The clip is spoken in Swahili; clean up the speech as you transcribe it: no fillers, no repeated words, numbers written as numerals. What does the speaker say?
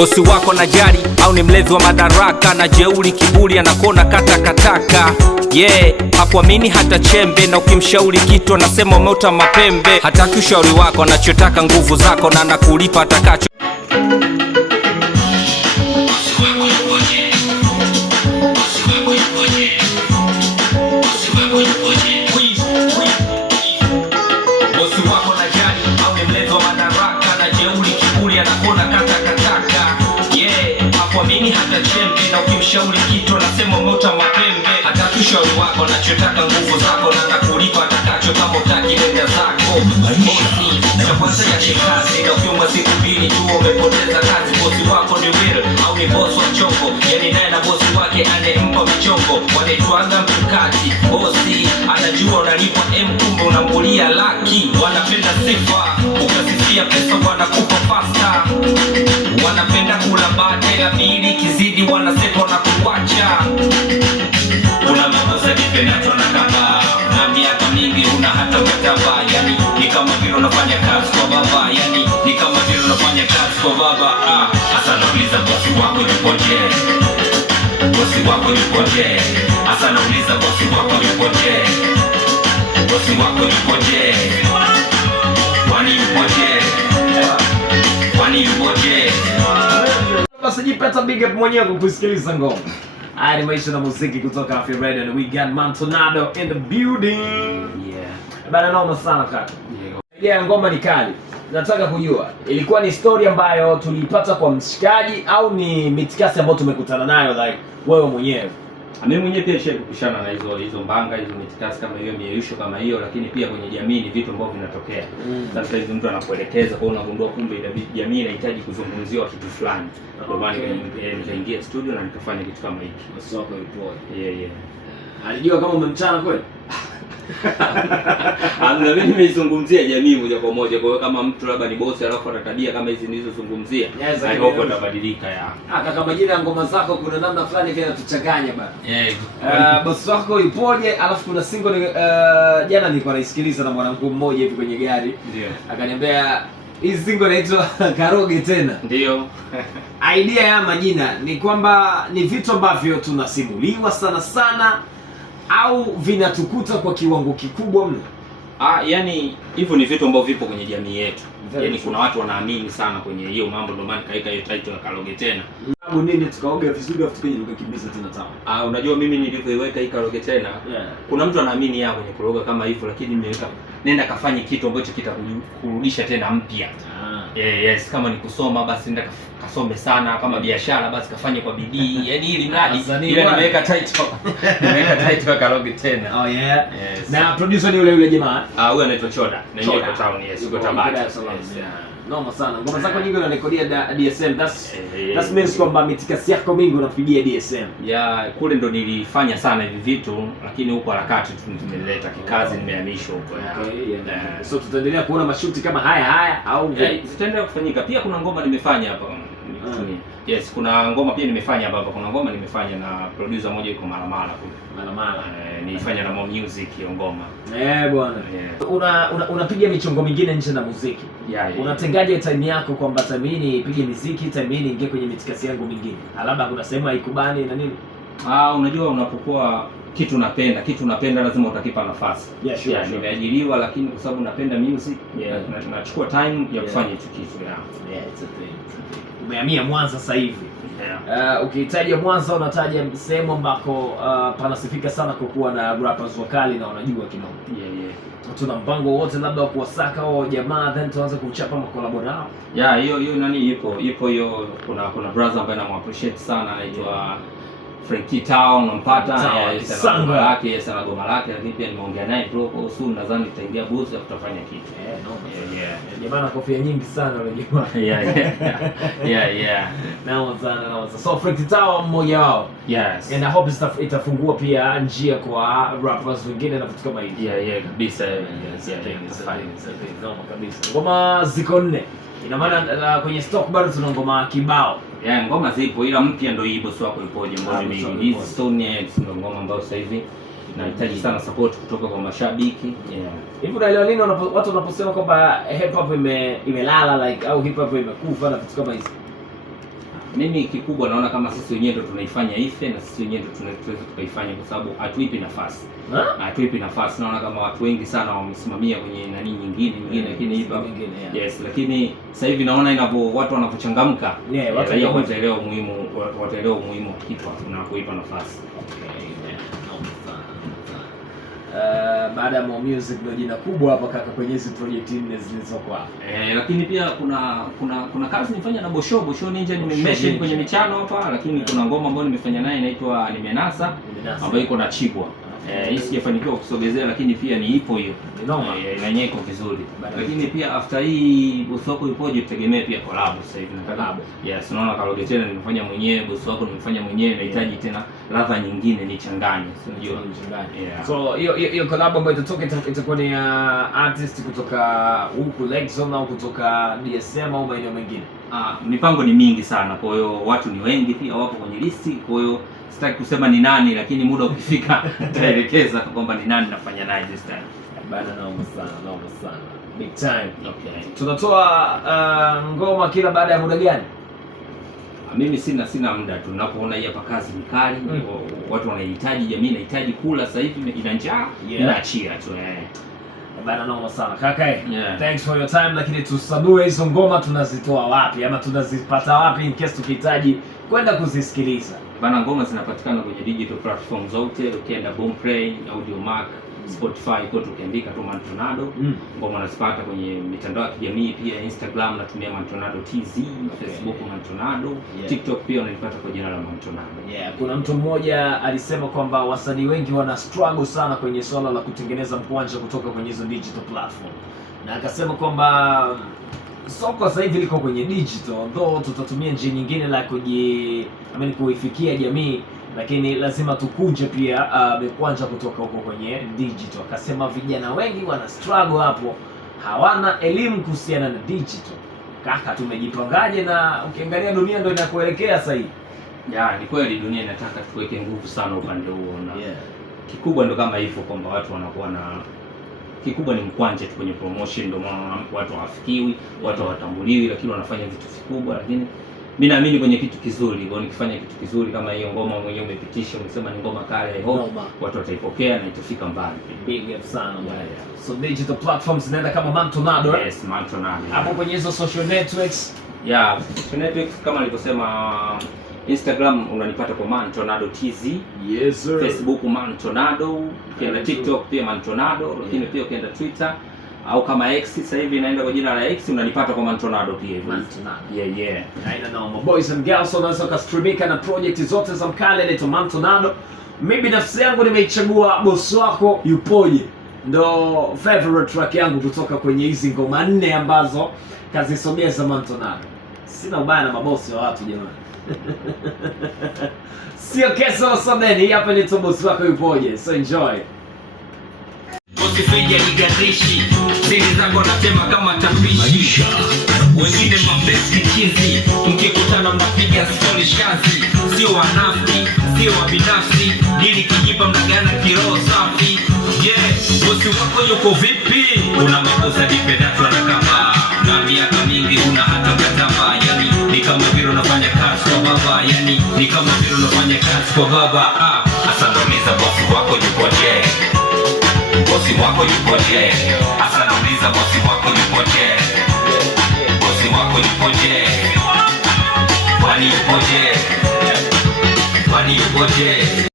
Bosi wako na jari au ni mlezi wa madaraka, na jeuri kiburi anakona kataka. Hakuamini hata chembe, na ukimshauri kitu anasema umeota mapembe. Hataki ushauri wako, anachotaka nguvu zako, na anakulipa atakacho. Hakuamini hata chembe, na ukimshauri kitu anasema umeota mapembe. Hataki ushauri wako, anachotaka nguvu zako, na anakulipa atakacho. Kama utaki nenda zako. Bosi cha kwanza ya kazi, na ukiuma siku mbili tu umepoteza kazi. Bosi wako ni real au ni boss wa chongo? Yani naye na bosi wake anempa michongo, wanaitwaga mtukati. Bosi anajua unalipa kumbe unambulia laki. Wanapenda sifa, ukasifia pesa wanakupa fasta. Wanapenda kula baada ya bili kizidi, wanasepa na kuwacha. Una makosa kipenacho na kaba, na miaka mingi una hata mkataba. Yani ni kama vile unafanya kazi kwa baba, yani ni kama vile unafanya kazi kwa baba. Asa nauliza bosi wako yupoje? Bosi wako yupoje? Asa nauliza bosi wako yupoje? Bosi wako yupoje? Kwani yupoje? Kwani yupoje? Basi jipata big up mwenyewe kusikiliza ngoma. Haya ni maisha na muziki kutoka Afya Radio, and we got Mantonado in the building. Bana noma sana kaka. Ya ngoma ni kali. Nataka kujua ilikuwa ni story ambayo tulipata kwa mshikaji au ni mitikasi ambayo tumekutana nayo like wewe mwenyewe? Mimi mwenyewe pia kupishana na hizo mbanga, hizo mitikasi kama hiyo, mieyusho kama hiyo, lakini pia kwenye jamii ni vitu ambavyo vinatokea. Sasa hivi mtu anakuelekeza, kwa unagundua kumbe jamii inahitaji kuzungumziwa kitu fulani. Kwa maana nikaingia studio na nikafanya kitu kama hiki. Bosi wako yupo. Alijua kama umemchana kweli? Amna, mimi nimezungumzia jamii moja kwa moja. Kwa hiyo kama mtu labda ni bosi alafu ana tabia kama hizi nilizozungumzia, hapo atabadilika ya. Kaka, majina ya ngoma zako kuna namna fulani vile yanatuchanganya bana. Bosi wako yupoje? Alafu kuna single jana nilikuwa naisikiliza na mwanangu mmoja hivi kwenye gari. Ndio. Akaniambia hii single inaitwa Karoge tena. Ndio. Idea ya majina ni kwamba ni vitu ambavyo tunasimuliwa sana au vinatukuta kwa kiwango kikubwa mno. Yani hivyo ni vitu ambavyo vipo kwenye jamii yetu. Yani kuna watu wanaamini sana kwenye hiyo mambo, ndio maana kaika hiyo title ya Karoge tena. Sababu nini tukaoga vizuri afu tukije tukakimbiza tena tamu. Unajua mimi nilivyoiweka hii Karoge tena, kuna mtu anaamini yeye kwenye kuroga kama hivyo, lakini nimeweka nenda kafanye kitu ambacho kitakurudisha tena mpya. Yes, kama ni kusoma basi nenda kasome sana, kama biashara basi kafanye kwa bidii. Yaani ili mradi ile nimeweka title. Nimeweka title Karoge tena. Yes. Na producer ni yule jamaa. Huyu anaitwa Choda. Na yeye yuko town, yes, yuko Tabata. Noma sana. Ngoma zako nyingi unarekodia DSM. That's means kwamba mitikasi yako mingi unapigia DSM. Kule ndo nilifanya sana hivi vitu, lakini huko harakati tu nimeleta kikazi, nimehamishwa huko. So tutaendelea kuona mashuti kama haya au zitaendelea kufanyika. Pia kuna ngoma nimefanya hapa. Yes, kuna ngoma pia nimefanya hapa. Kuna ngoma nimefanya na producer mmoja yuko Malamala kule. Malamala. Nilifanya na Mo Music hiyo ngoma. Bwana. Unapiga michongo mingine nje na muziki. Unatengaje time yako kwamba time hii nipige muziki, time hii niingie kwenye mitikasi yangu mingine? Labda kuna sehemu haikubani na nini? Unajua unapokuwa kitu unapenda lazima utakipa nafasi. Nimeajiriwa lakini kwa sababu napenda music, nachukua time ya kufanya hicho kitu. Umehamia Mwanza sasa hivi. Ukitaja Mwanza unataja sehemu ambako panasifika sana kwa kuwa na rappers wakali na wanajua kinao. Tuna mpango wote labda kuwasaka wao jamaa then tuanze kuchapa makolabo nao. Hiyo nani ipo hiyo, kuna brother ambaye namuappreciate sana anaitwa Frankie Town, unampata sana yake sana goma lake, lakini pia nimeongea naye bro kwa soon, nadhani tutaingia booth na tutafanya kitu. Jamaa na kofia nyingi sana wale jamaa. Nao sana. So Frankie Town mmoja wao. Yes. And I hope itafungua pia njia kwa rappers wengine na vitu kama hivi. Kabisa. Noma kabisa. Ngoma ziko 4. Ina maana kwenye stock bado tuna ngoma kibao. Ngoma zipo ila mpya ndio hii bosi wako yupoje ambayo hizi Stone ndio ngoma ambayo sasa hivi nahitaji sana support kutoka kwa mashabiki. Hivi unaelewa nini watu wanaposema kwamba hip hop imelala like au hip hop imekufa na vitu kama hizo? Mimi kikubwa naona kama sisi wenyewe ndio tunaifanya ife na sisi wenyewe ndio tunaweza tukaifanya, kwa sababu hatuipi nafasi. Hatuipi nafasi. Naona kama watu wengi sana wamesimamia kwenye nani nyingine lakini hivyo. Yes, lakini sasa hivi naona inapo watu wanapochangamka, wataelewa umuhimu wa kitu na kuipa nafasi. Baada ya Mo Music ndio jina kubwa hapa kaka kwenye hizo project 4 zilizoko hapa. Lakini pia kuna kazi nifanya na Bosho Ninja nimemention kwenye michano hapa, lakini kuna ngoma ambayo nimefanya naye inaitwa Nimenasa ambayo iko na Chibwa. Hii sijafanikiwa kusogezea, lakini pia ni ipo hiyo. Yenyewe iko vizuri. Lakini pia after hii Bosi Wako Yupoje tutegemea pia collab sasa hivi na collab. Yes, naona Kaloge tena nimefanya mwenyewe, Bosi Wako nimefanya mwenyewe, nahitaji tena ladha nyingine nichanganye. Unajua nichanganye. So hiyo collab ambayo itatoka itakuwa ni artist kutoka huku Lexon au kutoka DSM au maeneo mengine. Mipango ni mingi sana, kwa hiyo watu ni wengi pia wapo kwenye listi, kwa hiyo sitaki kusema ni nani, lakini muda ukifika nitaelekeza kwamba ni nani nafanya naye this time. Bana, naomba sana. Big time. Okay. Tunatoa ngoma kila baada ya muda gani? Mimi sina muda tu. Ninapoona hii hapa kazi ni kali, watu wanahitaji, jamii inahitaji kula sasa hivi, ina njaa, inaachia tu. Bana, naomba sana kaka. Thanks for your time, lakini tusadue hizo ngoma tunazitoa wapi ama tunazipata wapi in case tukihitaji kwenda kuzisikiliza? Bana, ngoma zinapatikana kwenye digital platform zote. Ukienda Boomplay, Audiomack, Spotify, kwa tukiandika tu Mantonado, ngoma unazipata kwenye mitandao ya kijamii pia. Instagram natumia Mantonado TZ, Facebook Mantonado, TikTok pia unanipata kwa jina la Mantonado. Kuna mtu mmoja alisema kwamba wasanii wengi wana struggle sana kwenye swala la kutengeneza mkwanja kutoka kwenye hizo digital platform, na akasema kwamba soko sasa hivi liko kwenye digital, though tutatumia njia nyingine la kuifikia jamii, lakini lazima tukuje pia mkwanja kutoka huko kwenye digital. Akasema vijana wengi wana struggle hapo, hawana elimu kuhusiana na digital. Kaka, tumejipangaje? Na ukiangalia dunia ndio inakoelekea sasa hivi. Ni kweli dunia inataka tuweke nguvu sana upande huo, na kikubwa ndio kama hivyo kwamba watu wanakuwa na kikubwa ni mkwanja tu kwenye promotion, ndio maana watu hawafikiwi, watu hawatambuliwi, lakini wanafanya vitu vikubwa. Lakini mimi naamini kwenye kitu kizuri, kwa nikifanya kitu kizuri kama hiyo ngoma mwenyewe umepitisha, umesema ni ngoma kale, I hope watu wataipokea na itafika mbali. Big up sana. So digital platforms zinaenda kama Mantonado. Yes, Mantonado. Hapo kwenye hizo social networks. Social networks kama nilivyosema, Instagram unanipata kwa Mantonado TZ. Yes sir. Facebook Mantonado, ukienda TikTok pia Mantonado, lakini pia ukienda Twitter au kama X sasa hivi inaenda kwa jina la X, unanipata kwa Mantonado pia hivyo. Mantonado. Haina noma. Boys and girls, unaweza kustreamika na project zote za mkale leto Mantonado. Mimi nafsi yangu nimeichagua Bosi Wako Yupoje, ndo favorite track yangu kutoka kwenye hizi ngoma 4 ambazo kazisogeza Mantonado. Sina ubaya na mabosi wa watu jamani. Sio kesa wasabeni, hapa ni Bosi Wako Yupoje, so enjoy. Usifije nigarishi, siri zako nasema kama tapishi. Wengine mabesti chizi, mkikutana mnapiga story shazi. Sio wanafiki, sio wabinafsi, dili kijipa mnagana kiroho safi. Bosi wako yuko vipi? Una makosa jipedato na kama na miaka mingi una hata mkataba. Yani ni kama vile unafanya kazi kwa baba. Yani ni kama vile unafanya kazi kwa baba. Asantoniza bosi wako yupoje? Bosi wako yupoje? Asantoniza bosi wako yupoje? Bosi wako yupoje? Wani yupoje? Wani yupoje?